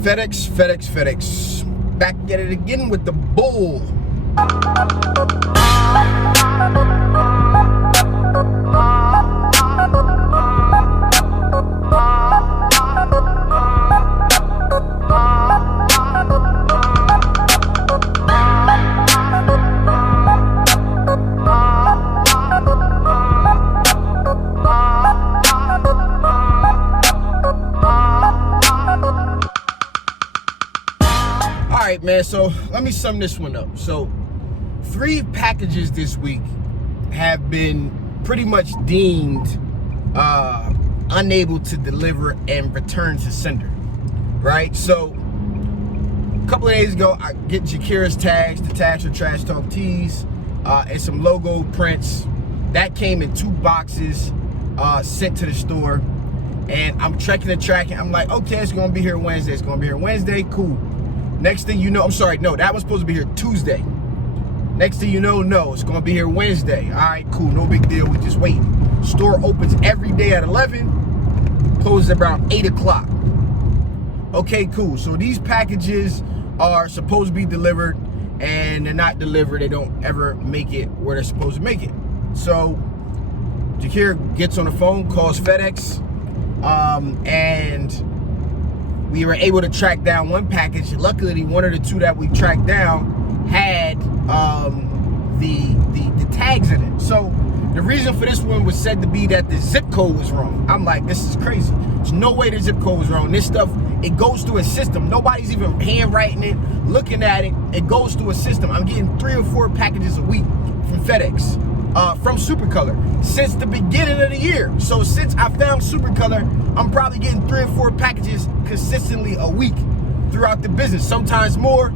FedEx. Back at it again with the bull. All right, man, so let me sum this one up. So 3 packages this week have been pretty much deemed unable to deliver and return to sender, right? So a couple of days ago, I get Jakira's tags. The tags are Trash Talk Tees and some logo prints. That came in 2 boxes sent to the store. And I'm tracking. I'm like, okay, it's gonna be here Wednesday. Cool. Next thing you know, I'm sorry, no, that was supposed to be here Tuesday. Next thing you know, no, it's gonna be here Wednesday. All right, cool, no big deal, we just waiting. Store opens every day at 11, closes around 8 o'clock. Okay, cool, so these packages are supposed to be delivered and they're not delivered. They don't ever make it where they're supposed to make it. So Jakir gets on the phone, calls FedEx, and we were able to track down 1 package. Luckily, 1 of the 2 that we tracked down had the tags in it. So the reason for this one was said to be that the zip code was wrong. I'm like, this is crazy. There's no way the zip code was wrong. This stuff, it goes through a system. Nobody's even handwriting it, looking at it. It goes through a system. I'm getting 3 or 4 packages a week from FedEx, from Supercolor, since the beginning of the year. So since I found Supercolor, I'm probably getting 3 or 4 packages consistently a week throughout the business. Sometimes more,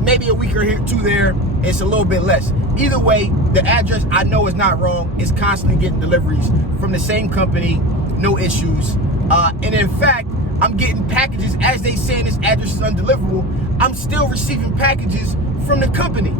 maybe a week or 2 there. It's a little bit less. Either way, the address I know is not wrong. It's constantly getting deliveries from the same company, no issues. And in fact, I'm getting packages as they saying this address is undeliverable. I'm still receiving packages from the company.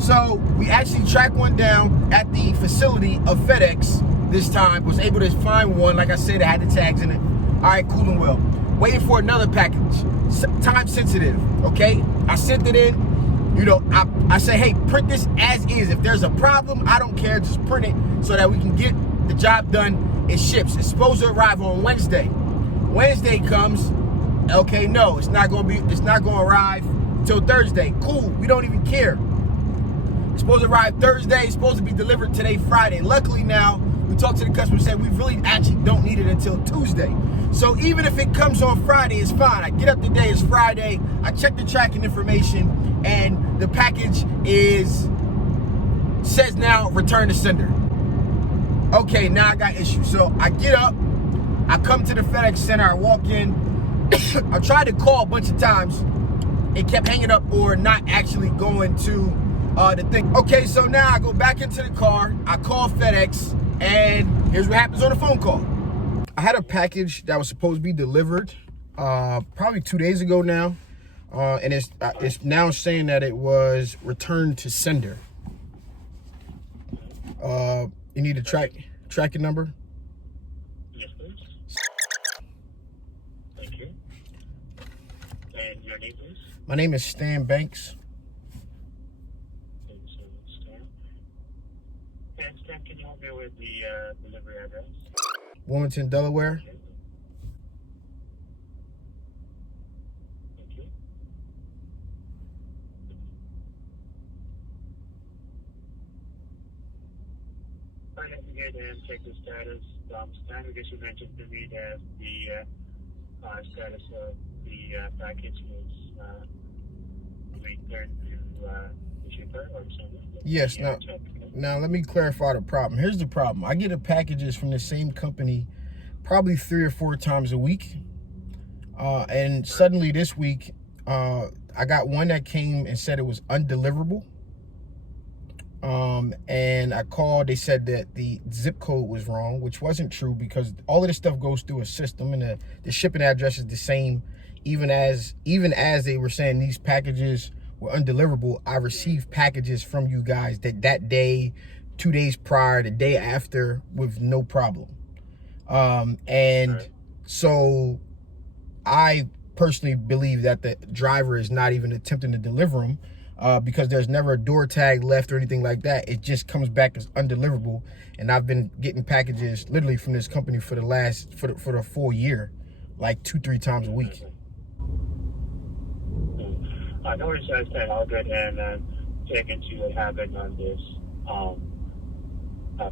So we actually tracked one down at the facility of FedEx this time. Was able to find one, like I said, that had the tags in it. All right, cool and well. Waiting for another package. Time sensitive, okay? I sent it in. You know, I say, hey, print this as is. If there's a problem, I don't care. Just print it so that we can get the job done. It ships. It's supposed to arrive on Wednesday. Wednesday comes. Okay, no, it's not gonna arrive till Thursday. Cool. We don't even care. It's supposed to arrive Thursday. It's supposed to be delivered today, Friday. Luckily now, we talked to the customer and said we really actually don't need it until Tuesday. So even if it comes on Friday, it's fine. I get up today, it's Friday. I check the tracking information and the package says now return to sender. Okay, now I got issues. So I get up, I come to the FedEx center, I walk in. I tried to call a bunch of times. It kept hanging up or not actually going to the thing. Okay, so now I go back into the car, I call FedEx, and here's what happens on the phone call. I had a package that was supposed to be delivered probably 2 days ago now, and it's now saying that it was returned to sender. You need a tracking number? Yes, please. Thank you. And your name, please? My name is Stan Banks. Thank you so much, Stan. And Stan, can you help me with the delivery address? Wilmington, Delaware. Okay. Thank you. All right, let me get and check the status. Stan, because you mentioned to me that the status of the package was returned to the shipper or something. Yes. Now let me clarify the problem. Here's the problem. I get packages from the same company probably 3 or 4 times a week. And suddenly this week, I got one that came and said it was undeliverable. And I called, they said that the zip code was wrong, which wasn't true because all of this stuff goes through a system and the shipping address is the same. Even as they were saying these packages were undeliverable, I received packages from you guys that day, 2 days prior, the day after with no problem. So I personally believe that the driver is not even attempting to deliver them, because there's never a door tag left or anything like that. It just comes back as undeliverable. And I've been getting packages literally from this company for the full year, like 2-3 times a week. No worries, I understand. I'll go ahead and check into what happened on this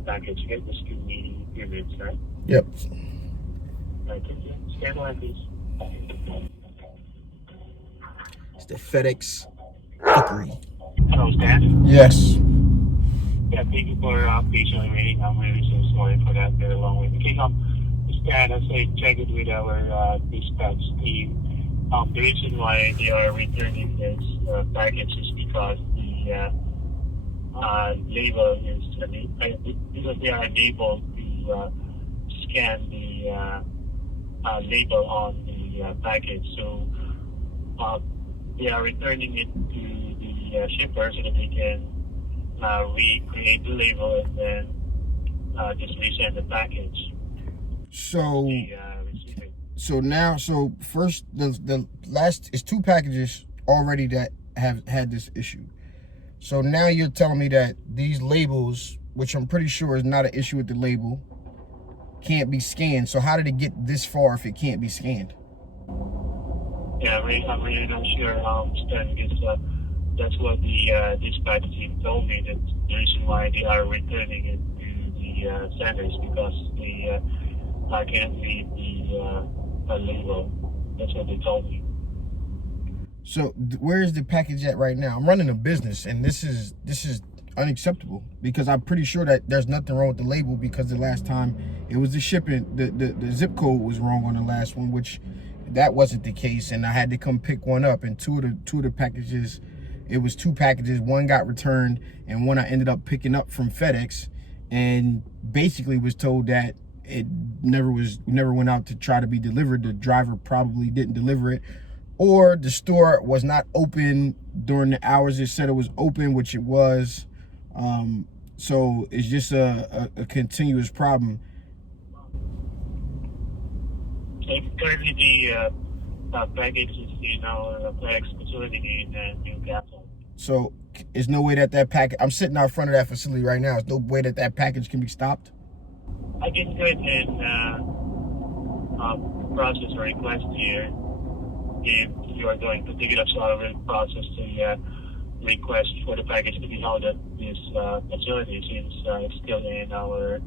package. You just give me a few minutes, right? Yep. Right, thank you. Stand by, please. It's the FedEx cookery. Hello, Stan. Yes. Yeah, thank you for patiently waiting. I'm really so sorry for that very long wait. Okay, Stan, as I checked it with our dispatch team, the reason why they are returning this package is because the label is because they are unable to scan the label on the package. So they are returning it to the shipper so that they can recreate the label and then just resend the package. So first, the last is 2 packages already that have had this issue. So now you're telling me that these labels, which I'm pretty sure is not an issue with the label, can't be scanned. So how did it get this far if it can't be scanned? Yeah, I'm really not sure, Stan, because that's what the dispatch team told me, that the reason why they are returning it to the senders because they can't read the label. That's what they told me. So where is the package at right now? I'm running a business, and this is unacceptable, because I'm pretty sure that there's nothing wrong with the label, because the last time it was the shipping, the zip code was wrong on the last one, which that wasn't the case, and I had to come pick one up. And two of the packages, it was 2 packages. One got returned, and one I ended up picking up from FedEx, and basically was told that it never went out to try to be delivered. The driver probably didn't deliver it, or the store was not open during the hours it said it was open, which it was. So it's just a continuous problem. So currently the package is in our FedEx facility in Newcastle. So there's no way that package, I'm sitting out front of that facility right now, there's no way that package can be stopped? I can go ahead and process a request here if you are going to pick it up. So I will process the request for the package to be held at this facility, since it's still in our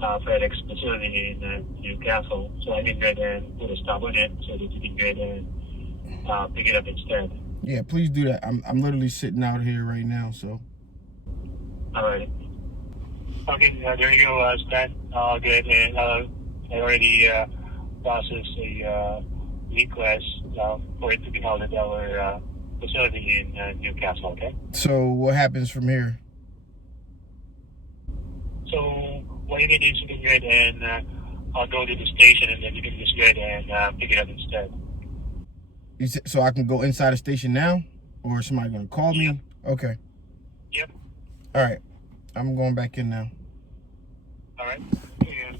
FedEx facility in Newcastle. So I can go ahead and put a stop on it so that you can go ahead and pick it up instead. Yeah, please do that. I'm literally sitting out here right now, so. All right. Okay, there you go, Stan. I'll go ahead and I already processed a request for it to be held at our facility in Newcastle, okay? So what happens from here? So what you can do is you can go ahead and I'll go to the station, and then you can just go ahead and pick it up instead. So I can go inside the station now? Or is somebody going to call me? Yep. Okay. Yep. All right. I'm going back in now. All right. And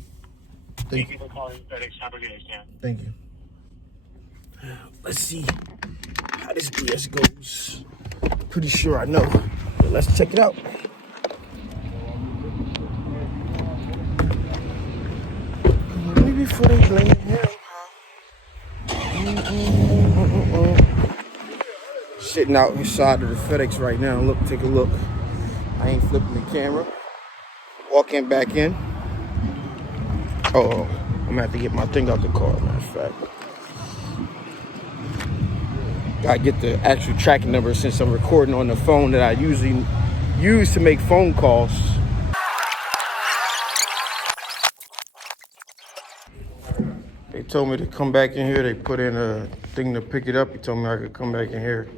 thank you for calling FedEx. Have a good day, Stan. Thank you. Let's see how this BS goes. Pretty sure I know. But let's check it out. Maybe before they blame him. Sitting out inside of the FedEx right now. Look, take a look. I ain't flipping the camera. Walking back in. Oh, I'm gonna have to get my thing out the car, matter of fact. Gotta get the actual tracking number, since I'm recording on the phone that I usually use to make phone calls. They told me to come back in here. They put in a thing to pick it up. He told me I could come back in here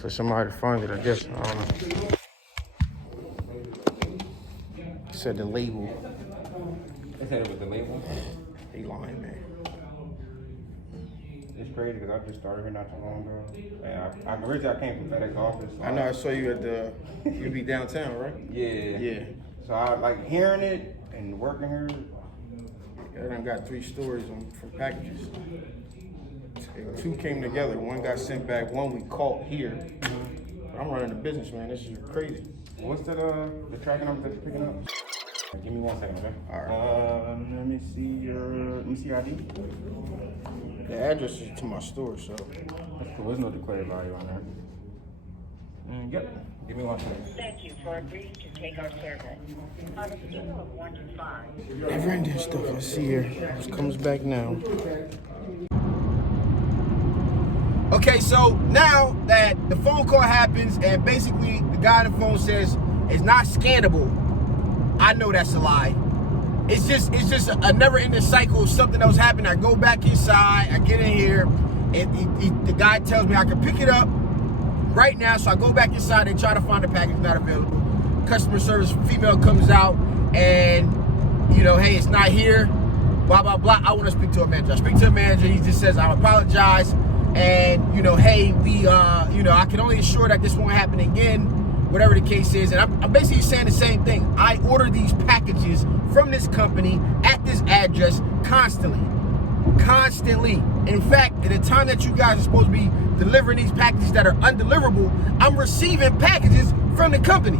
for somebody to find it, I guess. I don't know. He said the label. They said it was the label? He lying, man. It's crazy because I just started here not too long ago. And originally I came from FedEx office. So I know, I saw you at the, you be downtown, right? Yeah. Yeah. So I like hearing it and working here. I done got 3 stories from packages. Two came together. One got sent back. One we caught here. I'm running the business, man. This is crazy. What's the tracking number that you're picking up? Give me 1 second, okay? All right. Let me see your ID. The address is to my store, so. That's cool. There's no declared value on that. Yep. Give me 1 second. Thank you for agreeing to take our service. On a scale of 1 to 5. Never ending stuff. Let's see here. This comes back now. Okay, so now that the phone call happens and basically the guy on the phone says it's not scannable, I know that's a lie. It's just a never-ending cycle of something else happening. I go back inside, I get in here, and the guy tells me I can pick it up right now. So I go back inside and try to find the package, not available. Customer service female comes out and, you know, hey, it's not here, blah, blah, blah. I want to speak to a manager. I speak to a manager. He just says, I apologize. And, you know, hey, we, I can only assure that this won't happen again, whatever the case is. And I'm basically saying the same thing. I order these packages from this company at this address constantly. In fact, at the time that you guys are supposed to be delivering these packages that are undeliverable, I'm receiving packages from the company.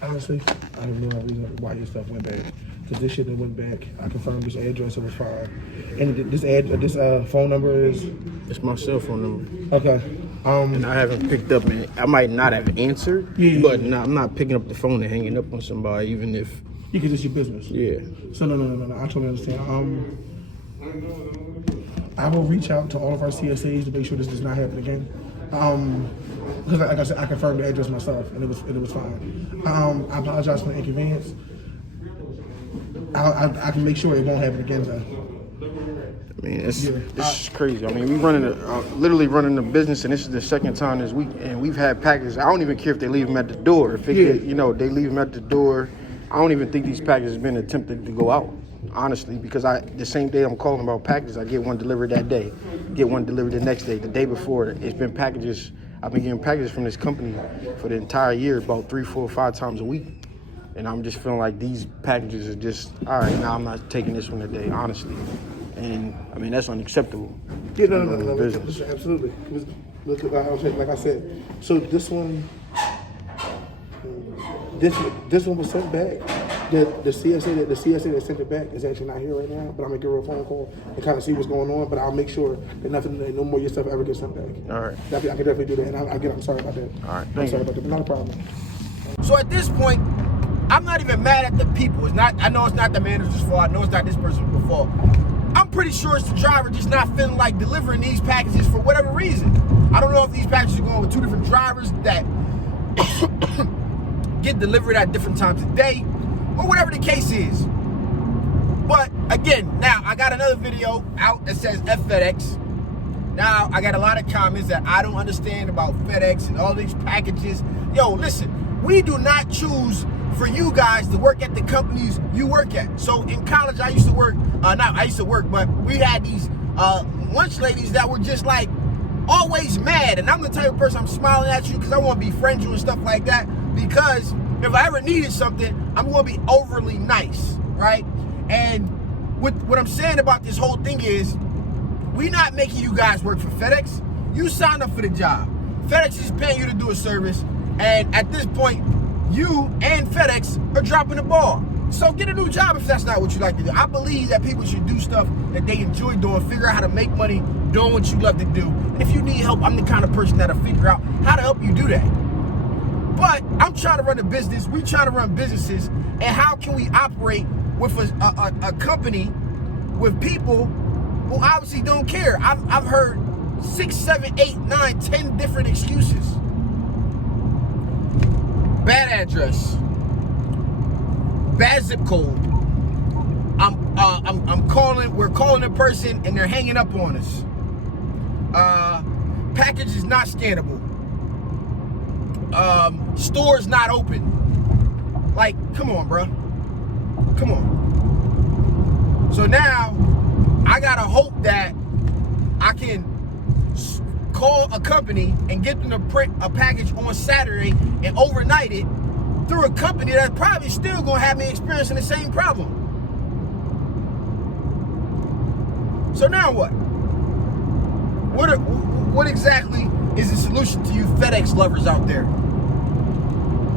Honestly, I have no reason why your stuff went back. Because this shit that went back, I confirmed this address, it was fine. And this phone number is? It's my cell phone number. Okay. And I haven't picked up, man. I might not have answered, but no, I'm not picking up the phone and hanging up on somebody, even if. Because it's your business. Yeah. So no. I totally understand. I will reach out to all of our CSAs to make sure this does not happen again. Because like I said, I confirmed the address myself, and it was fine. I apologize for the inconvenience. I can make sure it won't happen again, though. I mean, this is crazy. I mean, we literally running the business, and this is the second time this week, and we've had packages. I don't even care if they leave them at the door. If they they leave them at the door, I don't even think these packages have been attempted to go out, honestly, because the same day I'm calling about packages, I get one delivered that day, get one delivered the next day, the day before. It's been packages. I've been getting packages from this company for the entire year, about 3, 4, 5 times a week. And I'm just feeling like these packages are just, all right, now I'm not taking this one today, honestly. And, I mean, that's unacceptable. Yeah, no, absolutely. Like I said, so this one was sent back. The CSA that sent it back is actually not here right now, but I'm going to give her a phone call and kind of see what's going on, but I'll make sure that no more of your stuff ever gets sent back. All right. I can definitely do that, and I'm sorry about that. All right, I'm sorry about that, but not a problem. So at this point, I'm not even mad at the people. I know it's not the manager's fault. I know it's not this person's fault. I'm pretty sure it's the driver just not feeling like delivering these packages for whatever reason. I don't know if these packages are going with 2 different drivers that get delivered at different times of day, or whatever the case is. But again, now I got another video out that says FedEx. Now I got a lot of comments that I don't understand about FedEx and all these packages. Yo, listen, we do not choose for you guys to work at the companies you work at. So in college, I used to work, but we had these lunch ladies that were just like always mad. And I'm the type of person, I'm smiling at you because I want to befriend you and stuff like that. Because if I ever needed something, I'm going to be overly nice, right? And what I'm saying about this whole thing is, we're not making you guys work for FedEx. You signed up for the job. FedEx is paying you to do a service. And at this point, you and FedEx are dropping the ball. So get a new job if that's not what you like to do. I believe that people should do stuff that they enjoy doing, figure out how to make money doing what you love to do. And if you need help, I'm the kind of person that'll figure out how to help you do that. But I'm trying to run a business. We trying to run businesses. And how can we operate with a company with people who obviously don't care? I've heard 6, 7, 8, 9, 10 different excuses. Bad address, bad zip code. We're calling a person and they're hanging up on us. Package is not scannable. Store's not open. Like, come on, bro. Come on. So now I gotta hope that I can call a company and get them to print a package on Saturday and overnight it through a company that's probably still gonna have me experiencing the same problem. So now what? what exactly is the solution to you FedEx lovers out there?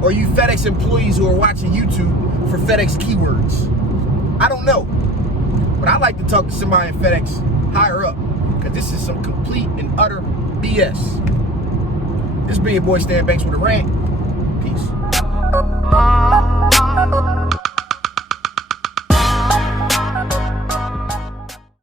Or you FedEx employees who are watching YouTube for FedEx keywords? I don't know. But I like to talk to somebody in FedEx higher up, because this is some complete and utter BS. This is your boy Stan Banks with a rant. Peace.